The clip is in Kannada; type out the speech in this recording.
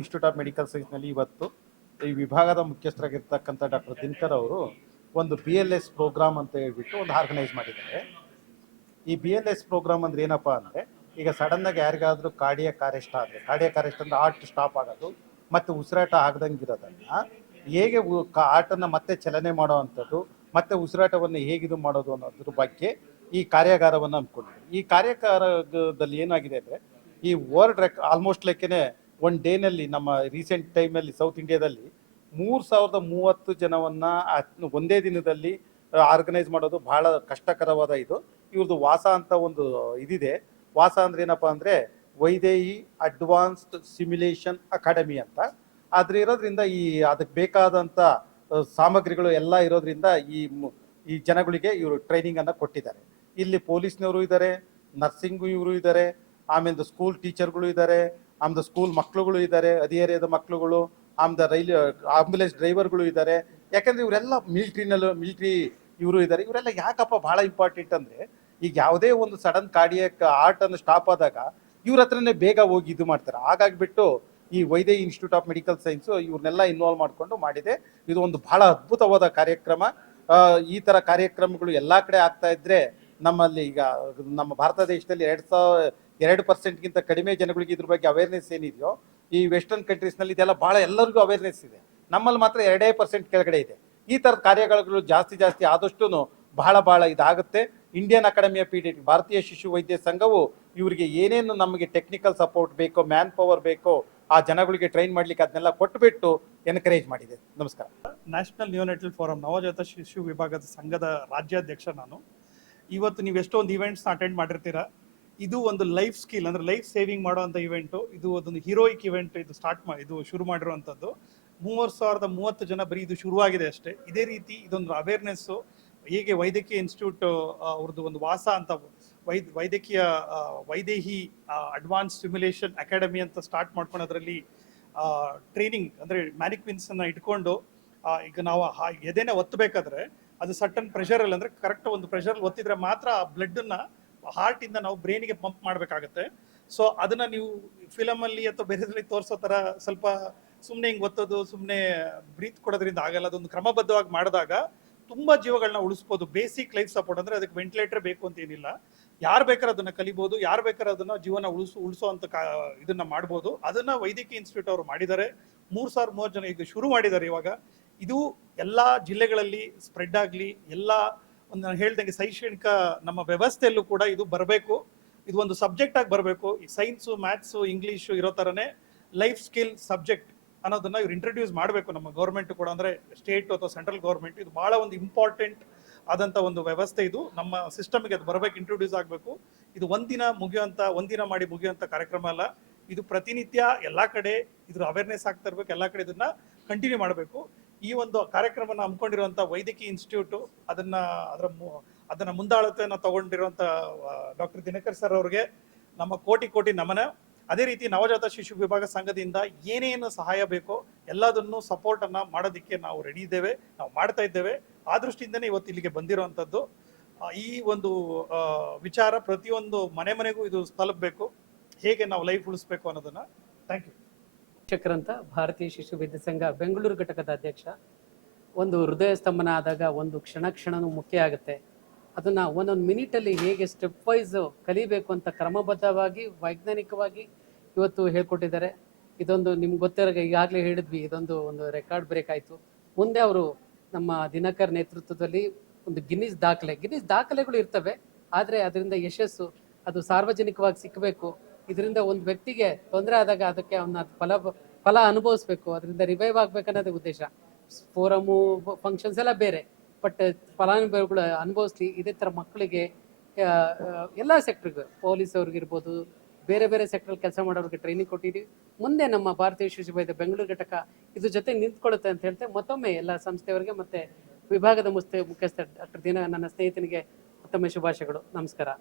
ಇನ್ಸ್ಟಿಟ್ಯೂಟ್ ಆಫ್ ಮೆಡಿಕಲ್ ಸೈನ್ಸ್ನಲ್ಲಿ ಇವತ್ತು ಈ ವಿಭಾಗದ ಮುಖ್ಯಸ್ಥರಾಗಿರ್ತಕ್ಕಂಥ ಡಾಕ್ಟರ್ ದಿನಕರ್ ಅವರು ಒಂದು ಬಿ ಎಲ್ ಎಸ್ ಪ್ರೋಗ್ರಾಮ್ ಅಂತ ಹೇಳ್ಬಿಟ್ಟು ಒಂದು ಆರ್ಗನೈಸ್ ಮಾಡಿದ್ದಾರೆ. ಈ ಬಿ ಎಲ್ ಎಸ್ ಪ್ರೋಗ್ರಾಮ್ ಅಂದ್ರೆ ಏನಪ್ಪ ಅಂದರೆ ಈಗ ಸಡನ್ನಾಗಿ ಯಾರಿಗಾದರೂ ಕಾರ್ಡಿಯಕ್ ಅರೆಸ್ಟ್ ಆದರೆ ಕಾರ್ಡಿಯಕ್ ಅರೆಸ್ಟ್ ಅಂದ್ರೆ ಆರ್ಟ್ ಸ್ಟಾಪ್ ಆಗೋದು ಮತ್ತು ಉಸಿರಾಟ ಆಗದಂಗೆ ಇರೋದನ್ನ ಹೇಗೆ ಆಟನ್ನು ಮತ್ತೆ ಚಲನೆ ಮಾಡೋ ಮತ್ತೆ ಉಸಿರಾಟವನ್ನು ಹೇಗಿದು ಮಾಡೋದು ಅನ್ನೋದ್ರ ಬಗ್ಗೆ ಈ ಕಾರ್ಯಾಗಾರವನ್ನು ಹಮ್ಮಿಕೊಂಡಿದೆ ಈ ಕಾರ್ಯಾಗಾರದಲ್ಲಿ ಏನಾಗಿದೆ ಅಂದರೆ ಈ ವರ್ಲ್ಡ್ ರೆಕ್ ಆಲ್ಮೋಸ್ಟ್ ಲೆಕ್ಕನೆ ಒನ್ ಡೇನಲ್ಲಿ ನಮ್ಮ ರೀಸೆಂಟ್ ಟೈಮಲ್ಲಿ ಸೌತ್ ಇಂಡಿಯಾದಲ್ಲಿ ಮೂರು ಸಾವಿರದ ಮೂವತ್ತು ಜನವನ್ನು ಒಂದೇ ದಿನದಲ್ಲಿ ಆರ್ಗನೈಸ್ ಮಾಡೋದು ಬಹಳ ಕಷ್ಟಕರವಾದ ಇದು. ಇವ್ರದ್ದು ವಾಸ ಅಂತ ಒಂದು ಇದಿದೆ. ವಾಸ ಅಂದ್ರೆ ಏನಪ್ಪ ಅಂದರೆ ವೈದೇಹಿ ಅಡ್ವಾನ್ಸ್ಡ್ ಸಿಮ್ಯುಲೇಷನ್ ಅಕಾಡೆಮಿ ಅಂತ. ಆದ್ರೆ ಇರೋದ್ರಿಂದ ಈ ಅದಕ್ಕೆ ಬೇಕಾದಂಥ ಸಾಮಗ್ರಿಗಳು ಎಲ್ಲ ಇರೋದ್ರಿಂದ ಈ ಈ ಜನಗಳಿಗೆ ಇವರು ಟ್ರೈನಿಂಗನ್ನು ಕೊಟ್ಟಿದ್ದಾರೆ. ಇಲ್ಲಿ ಪೊಲೀಸ್ನವರು ಇದ್ದಾರೆ ನರ್ಸಿಂಗ್ ಇವರು ಇದ್ದಾರೆ ಆಮೇಲೆ ಸ್ಕೂಲ್ ಟೀಚರ್ಗಳು ಇದ್ದಾರೆ ಆಮೇಲೆ ಸ್ಕೂಲ್ ಮಕ್ಕಳುಗಳು ಇದ್ದಾರೆ ಹದಿಹರೆಯದ ಮಕ್ಕಳುಗಳು ಆಮೇಲೆ ರೈಲ್ ಆಂಬುಲೆನ್ಸ್ ಡ್ರೈವರ್ಗಳು ಇದ್ದಾರೆ. ಯಾಕಂದ್ರೆ ಇವರೆಲ್ಲ ಮಿಲಿಟ್ರಿನಲ್ಲೂ ಮಿಲಿಟ್ರಿ ಇವರು ಇದ್ದಾರೆ. ಇವರೆಲ್ಲ ಯಾಕಪ್ಪ ಬಹಳ ಇಂಪಾರ್ಟೆಂಟ್ ಅಂದ್ರೆ ಈಗ ಯಾವುದೇ ಒಂದು ಸಡನ್ ಕಾರ್ಡಿಯಕ್ ಆರ್ಟ್ ಅನ್ನು ಸ್ಟಾಪ್ ಆದಾಗ ಇವ್ರ ಹತ್ರನೇ ಬೇಗ ಹೋಗಿ ಇದು ಮಾಡ್ತಾರೆ. ಹಾಗಾಗಿಬಿಟ್ಟು ಈ Vaidya institute of medical science ಇವ್ರನ್ನೆಲ್ಲ ಇನ್ವಾಲ್ವ್ ಮಾಡಿಕೊಂಡು ಮಾಡಿದೆ. ಇದು ಒಂದು ಬಹಳ ಅದ್ಭುತವಾದ ಕಾರ್ಯಕ್ರಮ. ಈ ತರ ಕಾರ್ಯಕ್ರಮಗಳು ಎಲ್ಲಾ ಕಡೆ ಆಗ್ತಾ ಇದ್ರೆ ನಮ್ಮಲ್ಲಿ ಈಗ ನಮ್ಮ ಭಾರತ ದೇಶದಲ್ಲಿ ಎರಡು ಸಾವಿರ ಎರಡು ಪರ್ಸೆಂಟ್ಗಿಂತ ಕಡಿಮೆ ಜನಗಳಿಗೆ ಇದ್ರ ಬಗ್ಗೆ ಅವೇರ್ನೆಸ್ ಏನಿದೆಯೋ, ಈ ವೆಸ್ಟರ್ನ್ ಕಂಟ್ರೀಸ್ನಲ್ಲಿ ಇದೆಲ್ಲ ಭಾಳ ಎಲ್ಲರಿಗೂ ಅವೇರ್ನೆಸ್ ಇದೆ. ನಮ್ಮಲ್ಲಿ ಮಾತ್ರ ಎರಡೇ ಪರ್ಸೆಂಟ್ ಕೆಳಗಡೆ ಇದೆ. ಈ ಥರದ ಕಾರ್ಯಗಳು ಜಾಸ್ತಿ ಜಾಸ್ತಿ ಆದಷ್ಟು ಬಹಳ ಬಹಳ ಇದಾಗುತ್ತೆ. ಇಂಡಿಯನ್ ಅಕಾಡೆಮಿ ಆಫ್ ಭಾರತೀಯ ಶಿಶು ವೈದ್ಯ ಸಂಘವು ಇವರಿಗೆ ಏನೇನು ನಮಗೆ ಟೆಕ್ನಿಕಲ್ ಸಪೋರ್ಟ್ ಬೇಕೋ ಮ್ಯಾನ್ ಪವರ್ ಬೇಕೋ, ಆ ಜನಗಳಿಗೆ ಟ್ರೈನ್ ಮಾಡ್ಲಿಕ್ಕೆ ಅದನ್ನೆಲ್ಲ ಕೊಟ್ಟುಬಿಟ್ಟು ಎನ್ಕರೇಜ್ ಮಾಡಿದೆ. ನಮಸ್ಕಾರ. ನ್ಯಾಷನಲ್ ನ್ಯೂನೆಟಲ್ ಫೋರಂ ನವಜಾತ ಶಿಶು ವಿಭಾಗದ ಸಂಘದ ರಾಜ್ಯಾಧ್ಯಕ್ಷ ನಾನು. ಇವತ್ತು ನೀವು ಎಷ್ಟೊಂದು ಇವೆಂಟ್ಸ್ನ ಅಟೆಂಡ್ ಮಾಡಿರ್ತೀರಾ, ಇದು ಒಂದು ಲೈಫ್ ಸ್ಕಿಲ್ ಅಂದ್ರೆ ಲೈಫ್ ಸೇವಿಂಗ್ ಮಾಡುವಂಥ ಇವೆಂಟು ಇದು ಒಂದು ಹೀರೋಯಿಕ್ ಇವೆಂಟ್ ಇದು ಸ್ಟಾರ್ಟ್ ಮಾ, ಇದು ಶುರು ಮಾಡಿರುವಂಥದ್ದು ಮೂವತ್ತು ಸಾವಿರದ ಮೂವತ್ತು ಜನ ಬರೀ ಇದು ಶುರುವಾಗಿದೆ ಅಷ್ಟೇ. ಇದೇ ರೀತಿ ಇದೊಂದು ಅವೇರ್ನೆಸ್ಸು ಹೇಗೆ ವೈದ್ಯಕೀಯ ಇನ್ಸ್ಟಿಟ್ಯೂಟ್ ಅವ್ರದ್ದು ಒಂದು ವಾಸ ಅಂತ ವೈದ್, ವೈದ್ಯಕೀಯ ವೈದೇಹಿ ಅಡ್ವಾನ್ಸ್ ಸಿಮ್ಯುಲೇಷನ್ ಅಕಾಡೆಮಿ ಅಂತ ಸ್ಟಾರ್ಟ್ ಮಾಡ್ಕೊಳೋದ್ರಲ್ಲಿ ಟ್ರೈನಿಂಗ್ ಅಂದರೆ ಮ್ಯಾನಿಕ್ವಿನ್ಸನ್ನು ಇಟ್ಕೊಂಡು ಈಗ ನಾವು ಎದೆನ ಒತ್ತಬೇಕಾದ್ರೆ ಅದು ಸಟನ್ ಪ್ರೆಷರಲ್ಲಿ ಅಂದರೆ ಕರೆಕ್ಟ್ ಒಂದು ಪ್ರೆಷರಲ್ಲಿ ಒತ್ತಿದ್ರೆ ಮಾತ್ರ ಆ ಹಾರ್ಟ್ ಹಾರ್ಟಿಂದ ನಾವು ಬ್ರೈನಿಗೆ ಪಂಪ್ ಮಾಡಬೇಕಾಗತ್ತೆ. ಸೊ ಅದನ್ನ ನೀವು ಫಿಲಮಲ್ಲಿ ಅಥವಾ ಬೇರೆದ್ರಲ್ಲಿ ತೋರಿಸೋ ಥರ ಸ್ವಲ್ಪ ಸುಮ್ಮನೆ ಹಿಂಗೆ ಒತ್ತೋದು ಸುಮ್ಮನೆ ಬ್ರೀತ್ ಕೊಡೋದ್ರಿಂದ ಆಗಲ್ಲ. ಅದೊಂದು ಕ್ರಮಬದ್ಧವಾಗಿ ಮಾಡಿದಾಗ ತುಂಬ ಜೀವಗಳನ್ನ ಉಳಿಸ್ಬೋದು. ಬೇಸಿಕ್ ಲೈಫ್ ಸಪೋರ್ಟ್ ಅಂದರೆ ಅದಕ್ಕೆ ವೆಂಟಿಲೇಟರ್ ಬೇಕು ಅಂತ ಏನಿಲ್ಲ. ಯಾರು ಬೇಕಾದ್ರೆ ಅದನ್ನ ಕಲಿಬೋದು, ಯಾರು ಬೇಕಾದ್ರೆ ಅದನ್ನ ಜೀವನ ಉಳಿಸು, ಉಳಿಸೋ ಅಂತ ಕಾ ಇದನ್ನ ಮಾಡ್ಬೋದು. ಅದನ್ನ ವೈದ್ಯಕೀಯ ಇನ್ಸ್ಟಿಟ್ಯೂಟ್ ಅವರು ಮಾಡಿದ್ದಾರೆ. ಮೂರು ಸಾವಿರ ಮೂವತ್ತು ಜನ ಈಗ ಶುರು ಮಾಡಿದ್ದಾರೆ ಇವಾಗ. ಇದು ಎಲ್ಲ ಜಿಲ್ಲೆಗಳಲ್ಲಿ ಸ್ಪ್ರೆಡ್ ಆಗಲಿ, ಎಲ್ಲ ಒಂದು ನಾನು ಹೇಳ್ದಂಗೆ ಶೈಕ್ಷಣಿಕ ನಮ್ಮ ವ್ಯವಸ್ಥೆಯಲ್ಲೂ ಕೂಡ ಇದು ಬರಬೇಕು. ಇದು ಒಂದು ಸಬ್ಜೆಕ್ಟ್ ಆಗಿ ಬರಬೇಕು. ಈ ಸೈನ್ಸು ಮ್ಯಾಥ್ಸು ಇಂಗ್ಲೀಷು ಇರೋ ಥರನೇ ಲೈಫ್ ಸ್ಕಿಲ್ ಸಬ್ಜೆಕ್ಟ್ ಅನ್ನೋದನ್ನು ಇವ್ರು ಇಂಟ್ರೊಡ್ಯೂಸ್ ಮಾಡಬೇಕು ನಮ್ಮ ಗೌರ್ಮೆಂಟ್ ಕೂಡ. ಅಂದರೆ ಸ್ಟೇಟ್ ಅಥವಾ ಸೆಂಟ್ರಲ್ ಗೌರ್ಮೆಂಟ್ ಇದು ಭಾಳ ಒಂದು ಇಂಪಾರ್ಟೆಂಟ್ ಆದಂಥ ಒಂದು ವ್ಯವಸ್ಥೆ ಇದು. ನಮ್ಮ ಸಿಸ್ಟಮ್ಗೆ ಅದು ಬರಬೇಕು ಇಂಟ್ರೊಡ್ಯೂಸ್ ಆಗಬೇಕು. ಇದು ಒಂದಿನ ಮುಗಿಯುವಂಥ ಒಂದಿನ ಮಾಡಿ ಮುಗಿಯುವಂಥ ಕಾರ್ಯಕ್ರಮ ಅಲ್ಲ. ಇದು ಪ್ರತಿನಿತ್ಯ ಎಲ್ಲ ಕಡೆ ಇದ್ರ ಅವೇರ್ನೆಸ್ ಆಗ್ತಾ ಇರಬೇಕು. ಎಲ್ಲ ಕಡೆ ಇದನ್ನು ಕಂಟಿನ್ಯೂ ಮಾಡಬೇಕು. ಈ ಒಂದು ಕಾರ್ಯಕ್ರಮನ ಹಮ್ಮಿಕೊಂಡಿರುವಂಥ ವೈದ್ಯಕೀಯ ಇನ್ಸ್ಟಿಟ್ಯೂಟು, ಅದನ್ನ ಅದರ ಅದನ್ನ ಮುಂದಾಳತೆಯನ್ನು ತಗೊಂಡಿರುವಂಥ ಡಾಕ್ಟರ್ ದಿನಕರ್ ಸರ್ ಅವ್ರಿಗೆ ನಮ್ಮ ಕೋಟಿ ಕೋಟಿ ನಮನ. ಅದೇ ರೀತಿ ನವಜಾತ ಶಿಶು ವಿಭಾಗ ಸಂಘದಿಂದ ಏನೇನು ಸಹಾಯ ಬೇಕೋ ಎಲ್ಲದನ್ನು ಸಪೋರ್ಟ್ ಅನ್ನ ಮಾಡೋದಕ್ಕೆ ನಾವು ರೆಡಿ ಇದ್ದೇವೆ, ನಾವು ಮಾಡ್ತಾ ಇದ್ದೇವೆ. ಆ ದೃಷ್ಟಿಯಿಂದನೇ ಇವತ್ತು ಇಲ್ಲಿಗೆ ಬಂದಿರುವಂಥದ್ದು ಈ ಒಂದು ವಿಚಾರ ಪ್ರತಿಯೊಂದು ಮನೆ ಮನೆಗೂ ಇದು ತಲುಪಬೇಕು. ಹೇಗೆ ನಾವು ಲೈಫ್ ಉಳಿಸ್ಬೇಕು ಅನ್ನೋದನ್ನ. ಥ್ಯಾಂಕ್ ಯು ಶಿಕ್ಷಕರಂತ ಭಾರತೀಯ ಶಿಶು ವಿದ್ಯ ಸಂಘ ಬೆಂಗಳೂರು ಘಟಕದ ಅಧ್ಯಕ್ಷ. ಒಂದು ಹೃದಯ ಸ್ತಂಭನ ಆದಾಗ ಒಂದು ಕ್ಷಣ ಕ್ಷಣನೂ ಮುಖ್ಯ ಆಗುತ್ತೆ. ಅದನ್ನ ಒಂದೊಂದು ಮಿನಿಟಲ್ಲಿ ಹೇಗೆ ಸ್ಟೆಪ್ ವೈಸ್ ಕಲಿಬೇಕು ಅಂತ ಕ್ರಮಬದ್ಧವಾಗಿ, ವೈಜ್ಞಾನಿಕವಾಗಿ ಇವತ್ತು ಹೇಳ್ಕೊಟ್ಟಿದ್ದಾರೆ. ಇದೊಂದು ನಿಮ್ಗೆ ಗೊತ್ತಿರೋ ಈಗಾಗಲೇ ಹೇಳಿದ್ವಿ, ಇದೊಂದು ಒಂದು ರೆಕಾರ್ಡ್ ಬ್ರೇಕ್ ಆಯಿತು. ಮುಂದೆ ಅವರು ನಮ್ಮ ದಿನಕರ್ ನೇತೃತ್ವದಲ್ಲಿ ಒಂದು ಗಿನ್ನಿಸ್ ದಾಖಲೆ. ಗಿನ್ನಿಸ್ ದಾಖಲೆಗಳು ಇರ್ತವೆ, ಆದರೆ ಅದರಿಂದ ಯಶಸ್ಸು, ಅದು ಸಾರ್ವಜನಿಕವಾಗಿ ಸಿಕ್ಕಬೇಕು ಇದರಿಂದ ಒಂದು ವ್ಯಕ್ತಿಗೆ ತೊಂದರೆ ಆದಾಗ ಅದಕ್ಕೆ ಅವನ ಫಲ ಫಲ ಅನುಭವಿಸ್ಬೇಕು. ಅದರಿಂದ ರಿವೈವ್ ಆಗ್ಬೇಕನ್ನೋದೇ ಉದ್ದೇಶ. ಫೋರಮು ಫಂಕ್ಷನ್ಸ್ ಎಲ್ಲ ಬೇರೆ. ಬಟ್ ಫಲಾನುಭವಿಗಳು ಅನುಭವಿಸ್ಲಿ, ಇದೇ ಥರ ಮಕ್ಕಳಿಗೆ ಎಲ್ಲ ಸೆಕ್ಟ್ರಿಗೆ ಪೊಲೀಸ್ ಅವ್ರಿಗಿರ್ಬೋದು, ಬೇರೆ ಬೇರೆ ಸೆಕ್ಟರ್ ಕೆಲಸ ಮಾಡೋರಿಗೆ ಟ್ರೈನಿಂಗ್ ಕೊಟ್ಟಿದ್ದೀವಿ. ಮುಂದೆ ನಮ್ಮ ಭಾರತೀಯ ಶಿಶು ಬೆಂಗಳೂರು ಘಟಕ ಇದ್ರ ಜೊತೆ ನಿಂತ್ಕೊಳ್ಳುತ್ತೆ ಅಂತ ಹೇಳ್ತೆ, ಮತ್ತೊಮ್ಮೆ ಎಲ್ಲ ಸಂಸ್ಥೆಯವರಿಗೆ ಮತ್ತೆ ವಿಭಾಗದ ಮುಸ್ತೆ ಮುಖ್ಯಸ್ಥ ಡಾಕ್ಟರ್ ದಿನ, ನನ್ನ ಸ್ನೇಹಿತನಿಗೆ ಮತ್ತೊಮ್ಮೆ ಶುಭಾಶಯಗಳು. ನಮಸ್ಕಾರ.